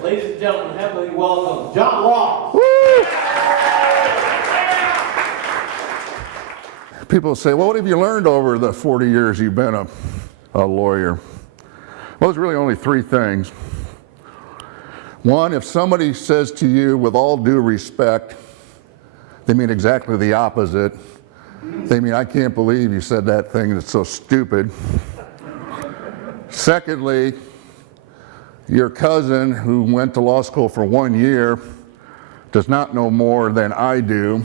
Ladies and gentlemen, heavily welcome John Ross. People say, well, what have you learned over the 40 years you've been a lawyer? Well, there's really only three things. One, if somebody says to you, with all due respect, they mean exactly the opposite. They mean, I can't believe you said that thing that's so stupid. Secondly, your cousin who went to law school for 1 year does not know more than I do.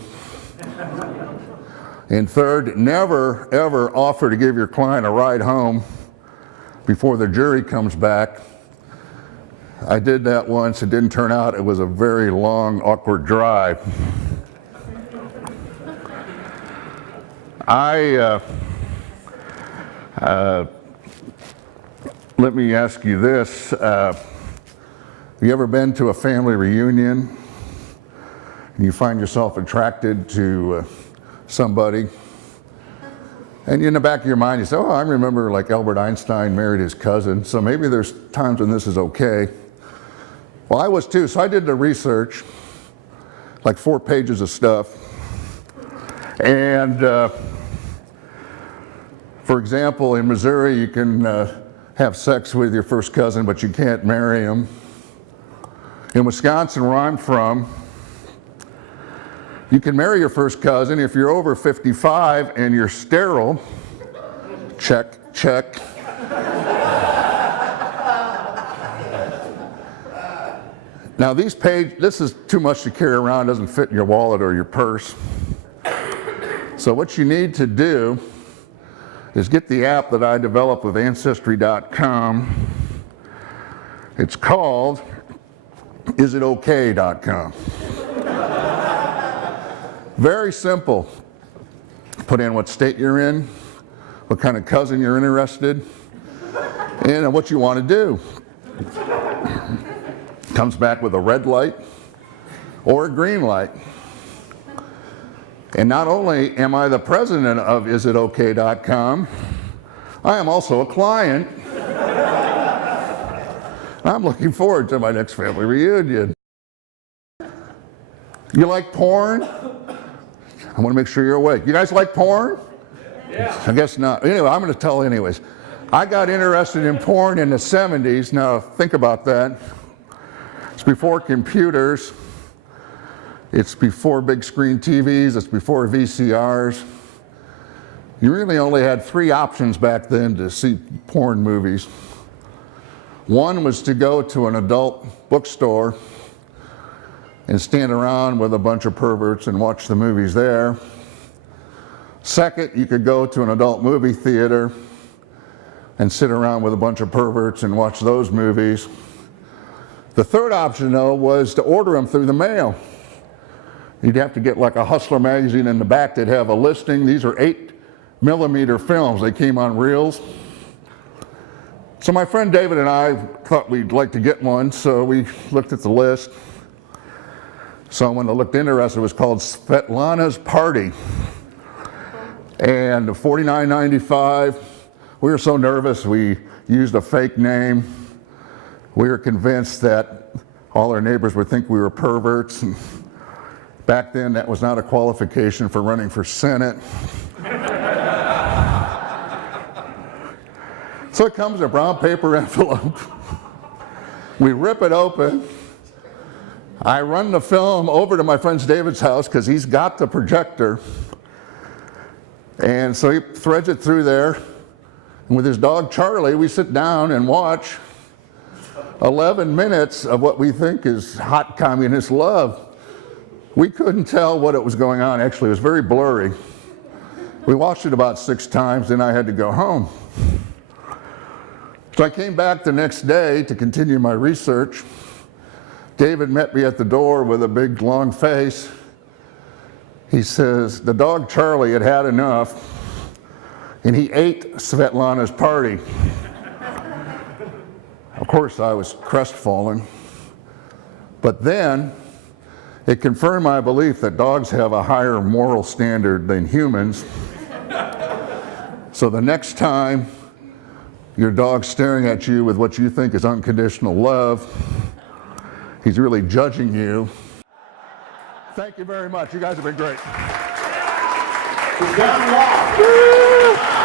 And third, never ever offer to give your client a ride home before the jury comes back. I did that once. It didn't turn out. It was a very long, awkward drive. Let me ask you this. Have you ever been to a family reunion and you find yourself attracted to somebody? And in the back of your mind, you say, oh, I remember like Albert Einstein married his cousin, so maybe there's times when this is okay. Well, I was too, so I did the research, like 4 pages of stuff. And for example, in Missouri, you can have sex with your first cousin, but you can't marry him. In Wisconsin, where I'm from, you can marry your first cousin if you're over 55 and you're sterile. Check, check. Now this is too much to carry around, doesn't fit in your wallet or your purse. So what you need to do is get the app that I developed with Ancestry.com. It's called IsItOK.com. Very simple. Put in what state you're in, what kind of cousin you're interested in, and what you want to do. Comes back with a red light or a green light. And not only am I the president of IsItOK.com, I am also a client. I'm looking forward to my next family reunion. You like porn? I want to make sure you're awake. You guys like porn? Yeah. I guess not. Anyway, I'm going to tell anyways. I got interested in porn in the 70s. Now, think about that. It's before computers. It's before big screen TVs. It's before VCRs. You really only had 3 options back then to see porn movies. One was to go to an adult bookstore and stand around with a bunch of perverts and watch the movies there. Second, you could go to an adult movie theater and sit around with a bunch of perverts and watch those movies. The third option, though, was to order them through the mail. You'd have to get like a Hustler magazine in the back. They'd have a listing. These are 8mm films. They came on reels. So my friend David and I thought we'd like to get one, so we looked at the list. So when I looked interested, it was called Svetlana's Party. And $49.95. We were so nervous, we used a fake name. We were convinced that all our neighbors would think we were perverts. And back then, that was not a qualification for running for Senate. So it comes in a brown paper envelope. We rip it open. I run the film over to my friend David's house because he's got the projector. And so he threads it through there. And with his dog Charlie, we sit down and watch 11 minutes of what we think is hot communist love. We couldn't tell what it was going on. Actually, it was very blurry. We watched it about 6 times, then I had to go home. So I came back the next day to continue my research. David met me at the door with a big, long face. He says, the dog Charlie had had enough, and he ate Svetlana's Party. Of course, I was crestfallen. But then, it confirmed my belief that dogs have a higher moral standard than humans. So the next time your dog's staring at you with what you think is unconditional love, He's really judging you. Thank you very much. You guys have been great. John Ross.